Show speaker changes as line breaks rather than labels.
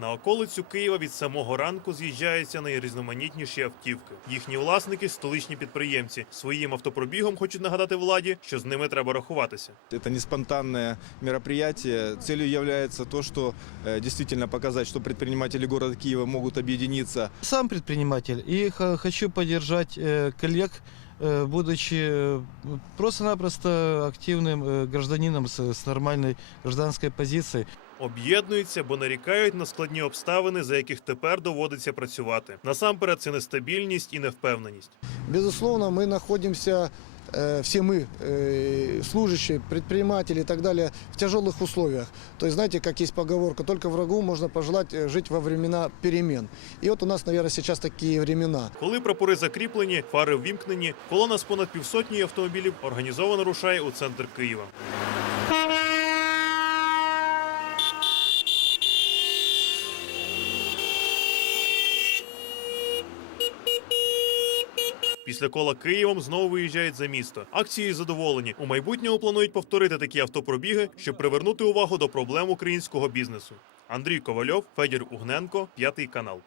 На околицю Києва від самого ранку з'їжджаються найрізноманітніші автівки. Їхні власники столичні підприємці. Своїм автопробігом хочуть нагадати владі, що з ними треба рахуватися. Это не спонтанное мероприятие. Целью является то, что э, действительно показать, что предприниматели города Киева могут объединиться
Сам предприниматель и х- хочу поддержать э, коллег, э, будучи э, просто-напросто активным э, гражданином с, с нормальной гражданской позицией.
Об'єднуються, бо нарікають на складні обставини, за яких тепер доводиться працювати. Насамперед, це нестабільність і невпевненість.
Безусловно, мы находимся, э, все мы, э, служащие, предприниматели и так далее, в тяжелых условиях. То есть, знаете, как есть поговорка, только врагу можно пожелать э, жить во времена перемен. И вот у нас, наверное, сейчас такие времена.
Коли прапори закріплені, фари ввімкнені, колона з понад півсотні автомобілів організовано рушає у центр Києва. Після кола Києвом знову виїжджають за місто. Акції задоволені. У майбутньому планують повторити такі автопробіги, щоб привернути увагу до проблем українського бізнесу. Андрій Ковальов, Федір Угненко, п'ятий канал.